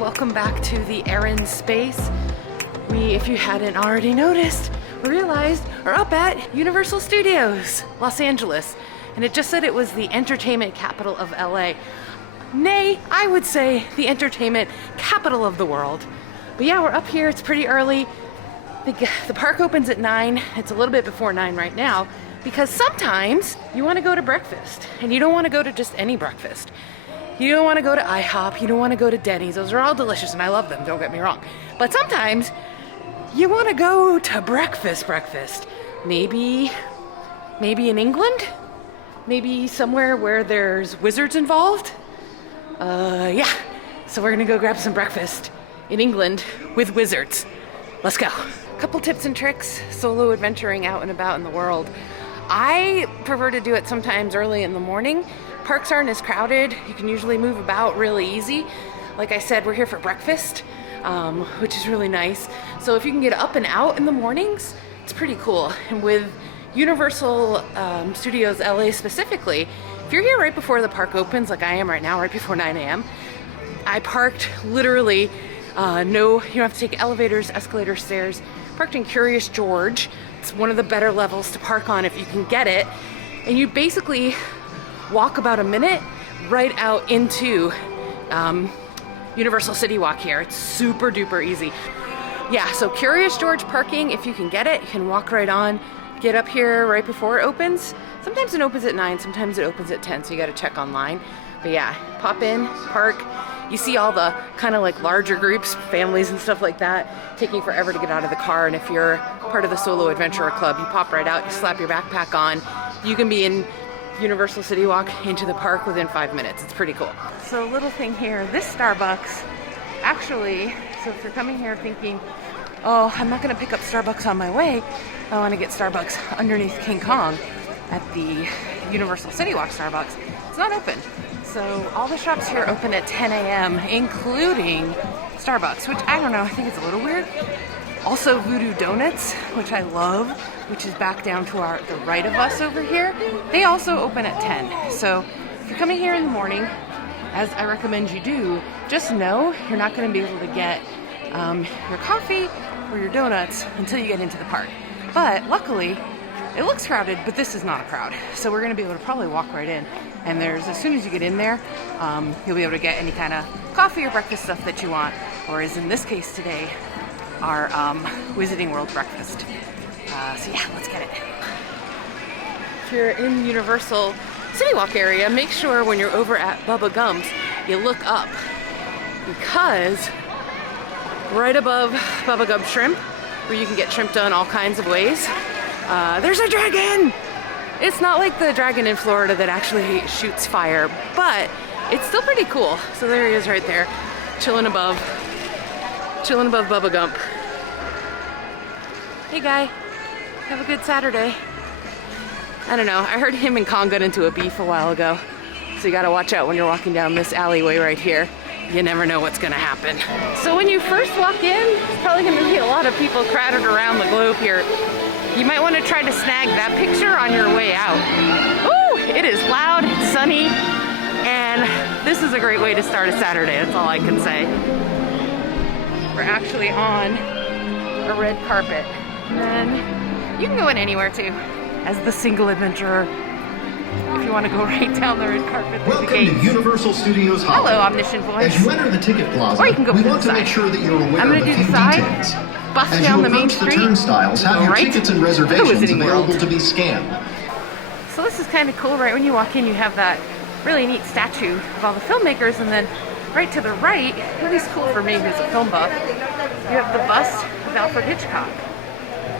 welcome back to TheErinSpace. We, if you hadn't already noticed or realized, are up at Universal Studios, Los Angeles. And it just said it was the entertainment capital of LA. Nay, I would say the entertainment capital of the world. But yeah, we're up here, it's pretty early. The park opens at 9, it's a little bit before 9 right now, because sometimes you want to go to breakfast, and you don't want to go to just any breakfast. You don't want to go to IHOP, you don't want to go to Denny's. Those are all delicious and I love them, don't get me wrong. But sometimes you want to go to breakfast. Maybe in England? Maybe somewhere where there's wizards involved? Yeah. So we're gonna go grab some breakfast in England with wizards. Let's go. Couple tips and tricks, solo adventuring out and about in the world. I prefer to do it sometimes early in the morning. Parks aren't as crowded. You can usually move about really easy. Like I said, we're here for breakfast, which is really nice. So if you can get up and out in the mornings, it's pretty cool. And with Universal Studios LA specifically, if you're here right before the park opens, like I am right now, right before 9 a.m., I parked literally, you don't have to take elevators, escalators, stairs. Parked in Curious George. It's one of the better levels to park on if you can get it. And you basically walk about a minute right out into Universal City Walk here. It's super duper easy. Yeah, so Curious George parking, if you can get it, you can walk right on, get up here right before it opens. Sometimes it opens at 9, sometimes it opens at 10, so you gotta check online. But yeah, pop in, park. You see all the kind of like larger groups, families and stuff like that, taking forever to get out of the car. And if you're part of the Solo Adventurer Club, you pop right out, you slap your backpack on. You can be in Universal City Walk into the park within 5 minutes. It's pretty cool. So a little thing here, this Starbucks, actually, so if you're coming here thinking, oh, I'm not gonna pick up Starbucks on my way, I wanna get Starbucks underneath King Kong at the Universal City Walk Starbucks, it's not open. So all the shops here open at 10 a.m., including Starbucks, which I don't know, I think it's a little weird. Also Voodoo Donuts, which I love, which is back down to the right of us over here. They also open at 10. So if you're coming here in the morning, as I recommend you do, just know you're not gonna be able to get your coffee or your donuts until you get into the park. But luckily, it looks crowded, but this is not a crowd. So we're gonna be able to probably walk right in. And as soon as you get in there, you'll be able to get any kind of coffee or breakfast stuff that you want, or as in this case today, our Wizarding World breakfast. So yeah, let's get it. If you're in the Universal City Walk area, make sure when you're over at Bubba Gump's, you look up, because right above Bubba Gump Shrimp, where you can get shrimp done all kinds of ways, there's a dragon! It's not like the dragon in Florida that actually shoots fire, but it's still pretty cool. So there he is right there, chilling above Bubba Gump. Hey guy, have a good Saturday. I don't know, I heard him and Kong got into a beef a while ago. So you gotta watch out when you're walking down this alleyway right here. You never know what's gonna happen. So when you first walk in, there's probably gonna be a lot of people crowded around the globe here. You might want to try to snag that picture on your way out. Ooh, it is loud, it's sunny, and this is a great way to start a Saturday, that's all I can say. We're actually on a red carpet. And you can go in anywhere too, as the single adventurer. If you want to go right down the red carpet, welcome to Universal Studios Hollywood. Hello, Omniscient Voice. As you enter the ticket plaza, or you can go we to want the to side. make sure that you're aware I'm of gonna a do few the side. details. Bust As down you the main approach the street, turnstiles, have your right tickets and to the reservations Wizarding World. available to be scanned. So this is kind of cool. Right when you walk in, you have that really neat statue of all the filmmakers, and then right to the right, at least cool for me who's a film buff, you have the bust of Alfred Hitchcock.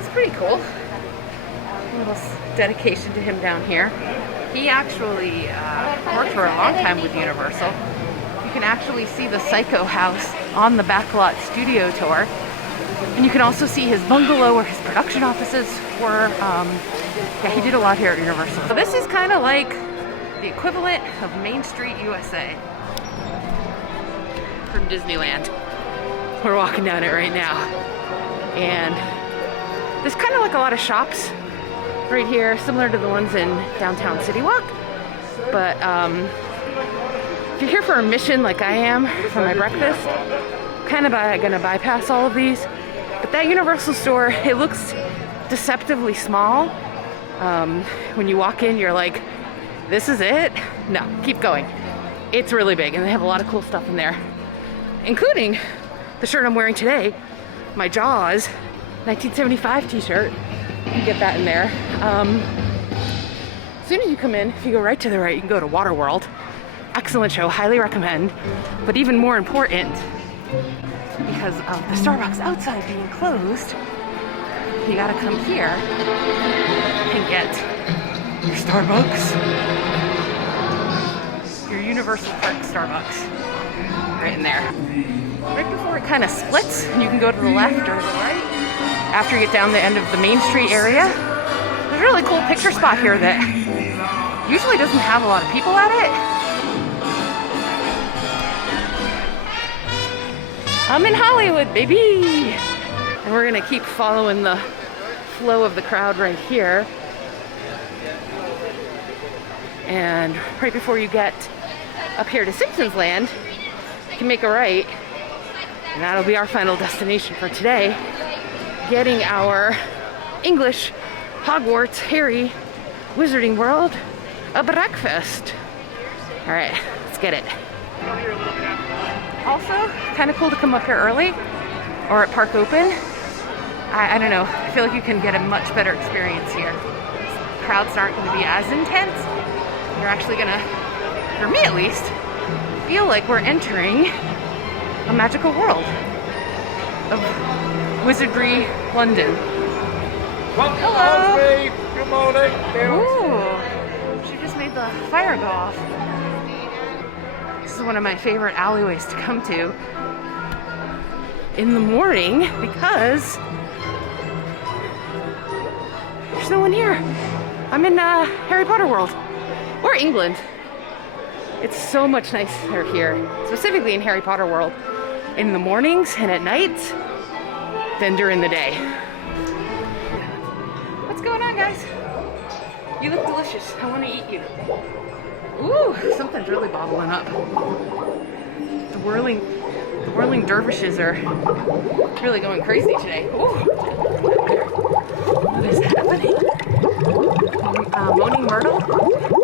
It's pretty cool. A little dedication to him down here. He actually worked for a long time with Universal. You can actually see the Psycho house on the backlot studio tour. And you can also see his bungalow where his production offices were. Yeah, he did a lot here at Universal. So this is kind of like the equivalent of Main Street USA from Disneyland. We're walking down it right now. And there's kind of like a lot of shops right here, similar to the ones in downtown City Walk. But If you're here for a mission like I am for my breakfast, kind of gonna bypass all of these. But that Universal store, it looks deceptively small. When you walk in, you're like, this is it? No, keep going. It's really big, and they have a lot of cool stuff in there, including the shirt I'm wearing today, my Jaws 1975 t-shirt. You can get that in there. As soon as you come in, if you go right to the right, you can go to Waterworld. Excellent show, highly recommend. But even more important, because of the Starbucks outside being closed, you gotta come here and get your Starbucks, your Universal Park Starbucks, right in there. Right before it kind of splits, and you can go to the left or the right. After you get down the end of the Main Street area, there's a really cool picture spot here that usually doesn't have a lot of people at it. I'm in Hollywood, baby! And we're gonna keep following the flow of the crowd right here. And right before you get up here to Simpsons Land, you can make a right, and that'll be our final destination for today. Getting our English Hogwarts Harry Wizarding World a breakfast. All right, let's get it. Also, kind of cool to come up here early or at Park Open. I don't know, I feel like you can get a much better experience here. Crowds aren't going to be as intense. You're actually gonna, for me at least, feel like we're entering a magical world of wizardry London. Hello. Good morning. Ooh, she just made the fire go off. This is one of my favorite alleyways to come to in the morning because there's no one here. I'm in Harry Potter World, or England. It's so much nicer here, specifically in Harry Potter World, in the mornings and at nights than during the day. What's going on, guys? You look delicious. I want to eat you. Ooh, something's really bottling up. The whirling dervishes are really going crazy today. Ooh. What is happening? Moaning Myrtle?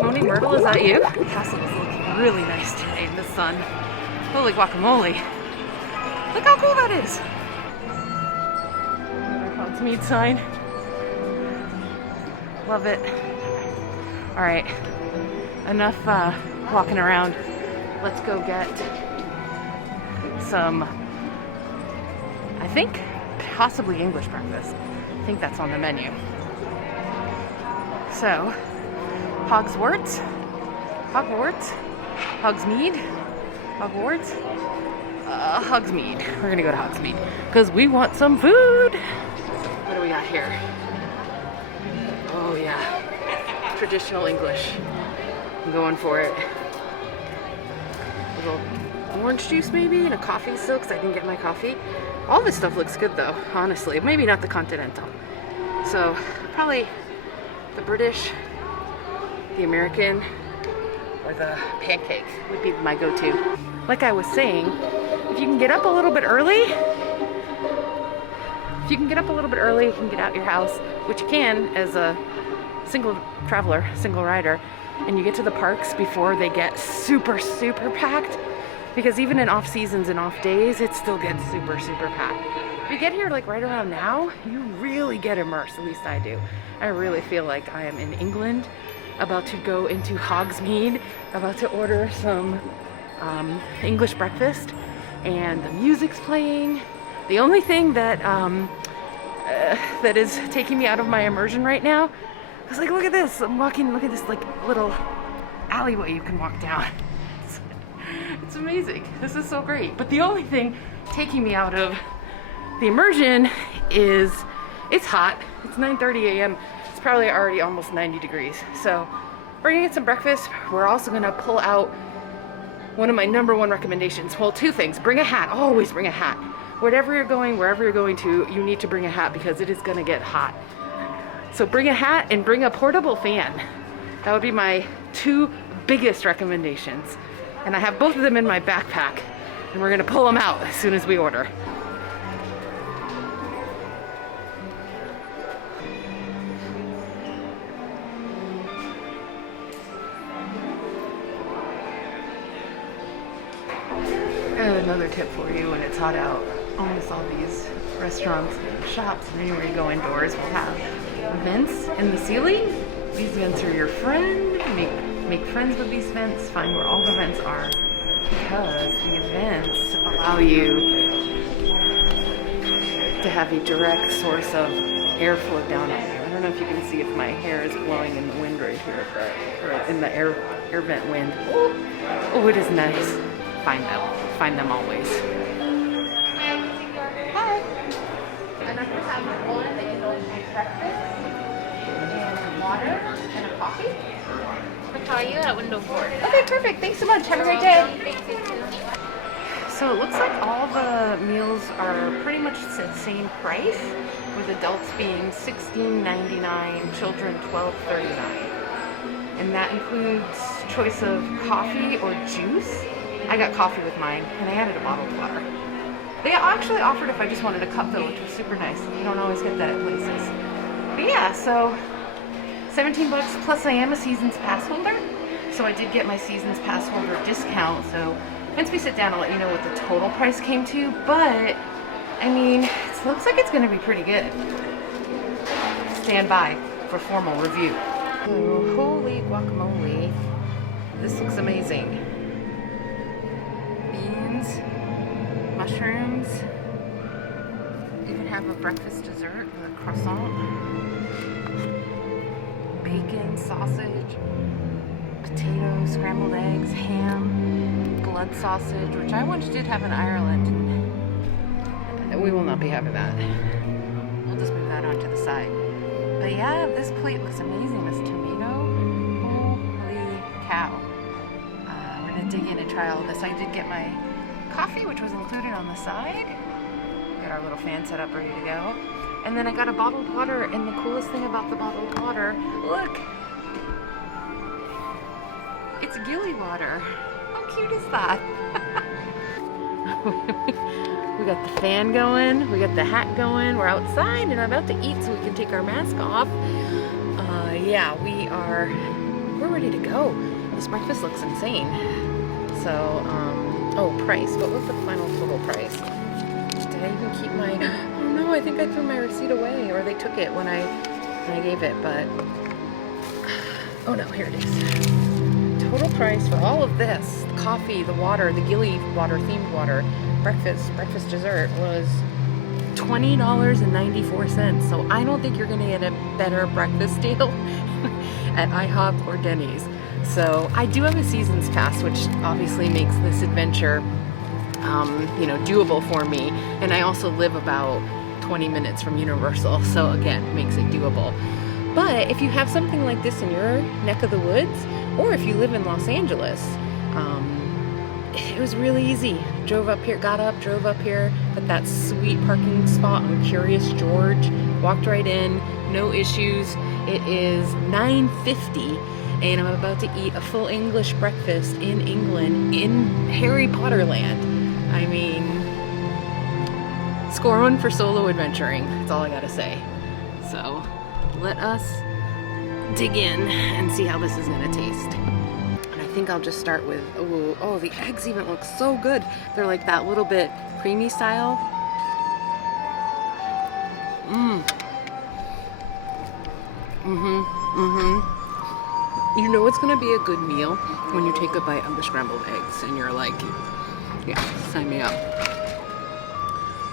Moaning Myrtle, is that you? The castle is looking really nice today in the sun. Holy guacamole. Look how cool that is. Another Hogsmeade sign. Love it. All right, enough walking around. Let's go get some, I think, possibly English breakfast. I think that's on the menu. So, Hogsmeade, We're gonna go to Hogsmeade because we want some food. What do we got here? Oh yeah, traditional English. I'm going for it. A little orange juice maybe and a coffee still because I didn't get my coffee. All this stuff looks good though, honestly. Maybe not the continental. So probably the British, the American, or the pancake would be my go-to. Like I was saying, if you can get up a little bit early, you can get out your house, which you can as a single traveler, single rider, and you get to the parks before they get super, super packed, because even in off seasons and off days, it still gets super, super packed. If you get here like right around now, you really get immersed, at least I do. I really feel like I am in England, about to go into Hogsmeade, about to order some English breakfast, and the music's playing. The only thing that that is taking me out of my immersion right now is like, look at this, I'm walking, look at this like little alleyway you can walk down. It's amazing. This is so great. But the only thing taking me out of the immersion is it's hot. It's 9:30 a.m. It's probably already almost 90 degrees. So we're gonna get some breakfast. We're also gonna pull out one of my #1 recommendations. Well, two things. Bring a hat. Always bring a hat. Wherever you're going to, you need to bring a hat because it is gonna get hot. So bring a hat and bring a portable fan. That would be my two biggest recommendations. And I have both of them in my backpack, and we're gonna pull them out as soon as we order. And another tip for you when it's hot out, almost all these restaurants and shops and anywhere you go indoors will have vents in the ceiling. These vents are your friend. Make friends with these vents. Find where all the vents are, because the vents allow you to have a direct source of airflow down on you. I don't know if you can see if my hair is blowing in the wind right here, but, or in the air vent wind. Oh, it is nice. Find them always. Hi. And I can have one that you don't take breakfast, and water, and a coffee. I'll call you at window 4. Okay, perfect. Thanks so much. Have a great day. So it looks like all the meals are pretty much the same price, with adults being $16.99, children $12.39. And that includes choice of coffee or juice. I got coffee with mine, and I added a bottled water. They actually offered if I just wanted a cup though, which was super nice. You don't always get that at places. But yeah, so 17 bucks, plus I am a Seasons Pass holder. So I did get my Seasons Pass holder discount. So once we sit down, I'll let you know what the total price came to. But, I mean, it looks like it's gonna be pretty good. Stand by for formal review. Oh, holy guacamole. This looks amazing. Beans, mushrooms, even have a breakfast dessert with a croissant, bacon, sausage, potatoes, scrambled eggs, ham, blood sausage, which I once did have in Ireland, and we will not be having that. We'll just move that onto the side. But yeah, this plate looks amazing. This tomato, holy cow. We're gonna dig in and try all of this. I did get my coffee, which was included on the side. Got our little fan set up ready to go. And then I got a bottled water, and the coolest thing about the bottled water, look, it's gilly water. How cute is that? We got the fan going, we got the hat going, we're outside and I'm about to eat so we can take our mask off. Yeah, we're ready to go. This breakfast looks insane. So, oh, price. What was the final total price? Did I even keep my, oh no, I think I threw my receipt away, or they took it when I gave it, but, oh no, here it is. Total price for all of this, the coffee, the water, the gilly water, themed water, breakfast dessert was $20.94. So I don't think you're gonna get a better breakfast deal at IHOP or Denny's. So I do have a Seasons Pass, which obviously makes this adventure, you know, doable for me. And I also live about 20 minutes from Universal, so again, makes it doable. But if you have something like this in your neck of the woods, or if you live in Los Angeles, it was really easy. Drove up here, got up, drove up here, at that sweet parking spot on Curious George, walked right in, no issues. It is 9:50, and I'm about to eat a full English breakfast in England, in Harry Potter land. I mean, score one for solo adventuring, that's all I gotta say. So, let us dig in and see how this is gonna taste. And I think I'll just start with, oh, the eggs even look so good. They're like that little bit creamy style. You know it's gonna be a good meal when you take a bite of the scrambled eggs and you're like, yeah, sign me up.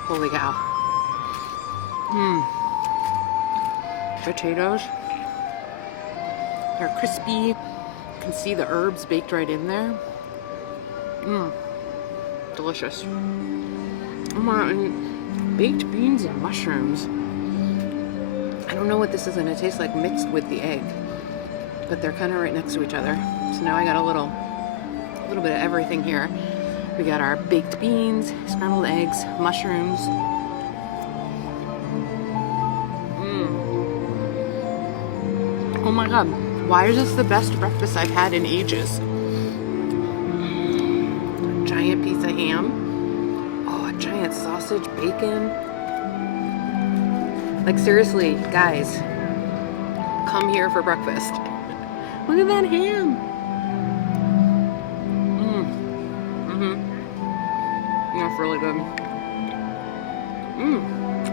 Holy cow. Potatoes. They're crispy. You can see the herbs baked right in there. Delicious. And baked beans and mushrooms. I don't know what this is gonna taste like mixed with the egg, but they're kind of right next to each other. So now I got a little bit of everything here. We got our baked beans, scrambled eggs, mushrooms. Oh my god, why is this the best breakfast I've had in ages? giant piece of ham. Oh, a giant sausage, bacon. Like seriously, guys, come here for breakfast. Look at that ham. That's really good.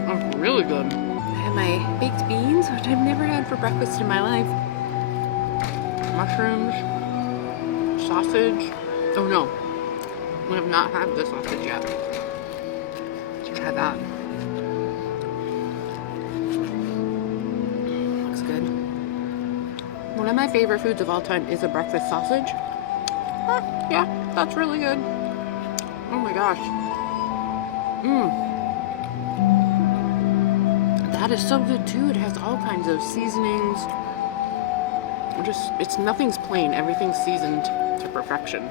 That's really good. I have my baked beans, which I've never had for breakfast in my life. Mushrooms, sausage. Oh no, we have not had the sausage yet. Let's try that. Looks good. One of my favorite foods of all time is a breakfast sausage. Yeah, that's really good. Oh my gosh. That is so good too. It has all kinds of seasonings. Nothing's plain. Everything's seasoned to perfection.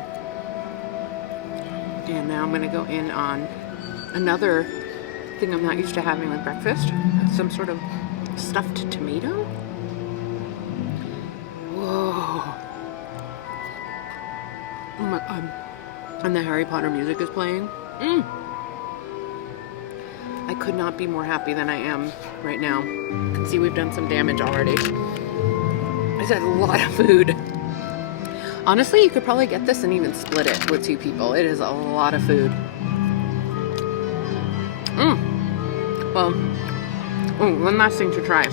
And now I'm gonna go in on another thing I'm not used to having with breakfast. Some sort of stuffed tomato. Whoa. Oh my god. And the Harry Potter music is playing. I could not be more happy than I am right now. You can see we've done some damage already. It's a lot of food. Honestly, you could probably get this and even split it with 2 people. It is a lot of food. Well, one last thing to try.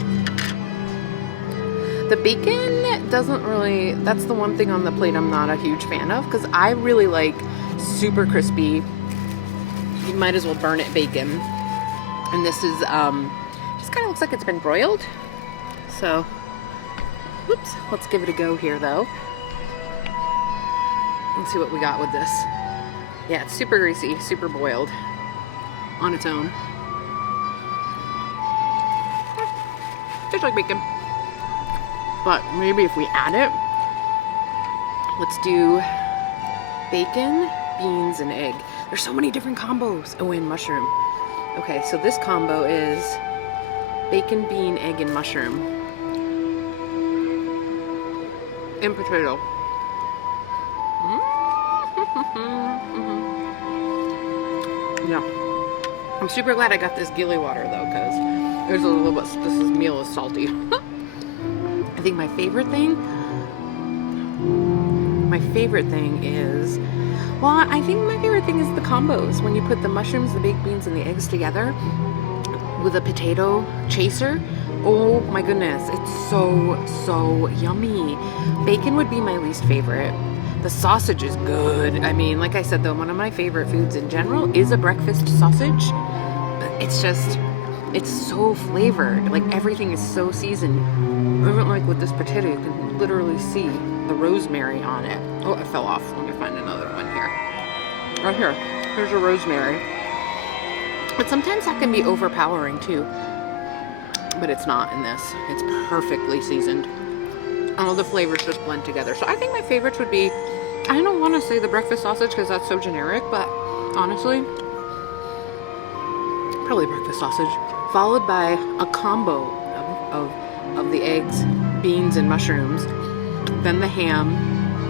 The bacon doesn't really, that's the one thing on the plate I'm not a huge fan of, because I really like super crispy, you might as well burn it bacon. And this is, just kind of looks like it's been broiled. So, whoops, let's give it a go here though. Let's see what we got with this. Yeah, it's super greasy, super boiled on its own. Just like bacon. But maybe if we add it, let's do bacon, beans, and egg. There's so many different combos. Oh, and mushroom. Okay, so this combo is bacon, bean, egg, and mushroom. And potato. Yeah. I'm super glad I got this gilly water though, because there's a little bit, this meal is salty. I think my favorite thing is, well, I think my favorite thing is the combos. When you put the mushrooms, the baked beans, and the eggs together with a potato chaser. Oh my goodness, it's so yummy. Bacon would be my least favorite. The sausage is good. I mean, like I said though, one of my favorite foods in general is a breakfast sausage. It's just, it's so flavored. Like everything is so seasoned. Even like with this potato, you can literally see the rosemary on it. Oh, it fell off. Let me find another one here. Right here. Here's a rosemary. But sometimes that can be overpowering too. But it's not in this. It's perfectly seasoned. All the flavors just blend together. So I think my favorites would be, I don't want to say the breakfast sausage because that's so generic, but honestly, probably breakfast sausage, followed by a combo of the eggs, beans, and mushrooms, then the ham,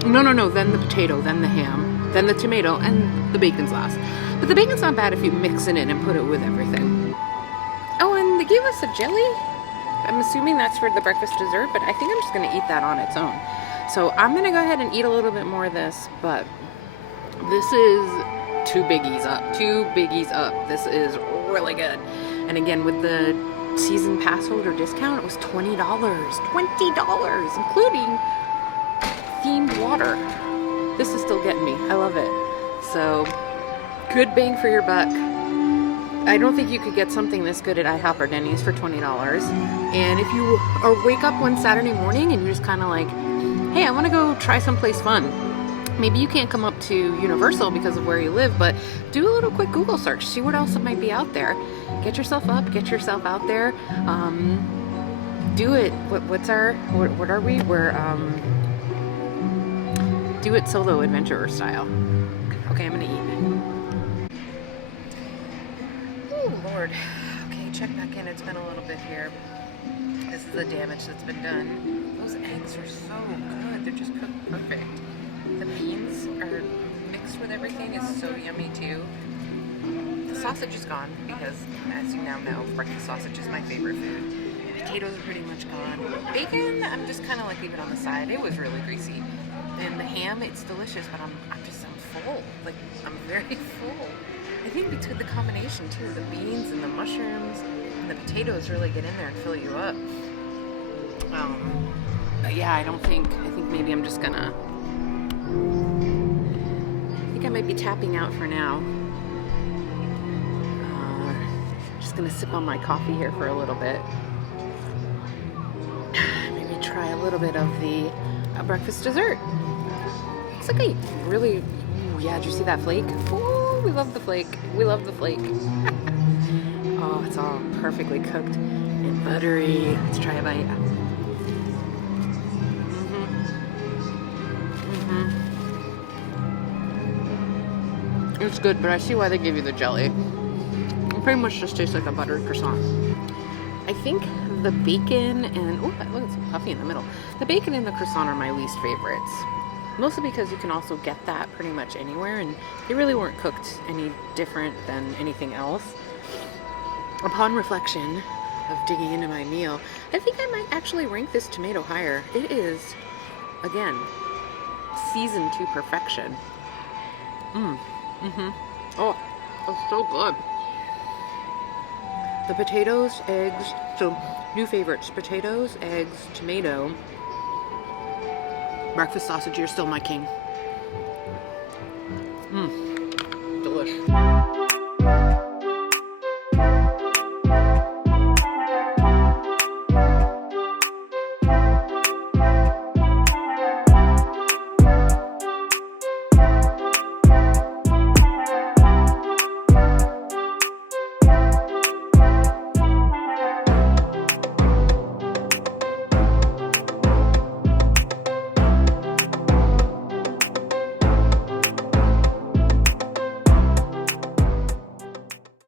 then the potato, then the ham, then the tomato, and the bacon's last. But the bacon's not bad if you mix it in and put it with everything. Oh, and they gave us a jelly. I'm assuming that's for the breakfast dessert, but I think I'm just gonna eat that on its own. So I'm gonna go ahead and eat a little bit more of this, but this is 2 biggies up. This is really good. And again, with the season pass holder discount, it was $20, including themed water. This is still getting me, I love it. So, good bang for your buck. I don't think you could get something this good at IHOP or Denny's for $20. And if you wake up one Saturday morning and you're just kind of like, hey, I want to go try someplace fun. Maybe you can't come up to Universal because of where you live, but do a little quick Google search. See what else might be out there. Get yourself up, get yourself out there. Do it. What are we? We're do it solo adventurer style. Okay, I'm gonna eat. Oh Lord. Okay, check back in. It's been a little bit here. This is the damage that's been done. Those eggs are so good. They're just cooked perfect. The beans are mixed toast with everything is so yummy too. The sausage is gone because, as you now know, breakfast sausage is my favorite food. Potatoes are pretty much gone. Bacon, I'm just kind of like leave it on the side. It was really greasy. And the ham, it's delicious, but I'm full. Like, I'm very full. I think between the combination too, the beans and the mushrooms and the potatoes really get in there and fill you up. But yeah, I think maybe I'm just gonna, I think I might be tapping out for now. Just gonna sip on my coffee here for a little bit. Maybe try a little bit of the breakfast dessert. Looks like a really, ooh, yeah, did you see that flake? Ooh, we love the flake. We love the flake. Oh, it's all perfectly cooked and buttery. Let's try a bite. It's good, but I see why they give you the jelly. It pretty much just tastes like a buttered croissant. I think the bacon and, oh, look, it's puffy in the middle. The bacon and the croissant are my least favorites. Mostly because you can also get that pretty much anywhere, and they really weren't cooked any different than anything else. Upon reflection of digging into my meal, I think I might actually rank this tomato higher. It is, again, seasoned to perfection. Oh, it's so good. The potatoes, eggs, so new favorites, potatoes, eggs, tomato, breakfast sausage, you're still my king.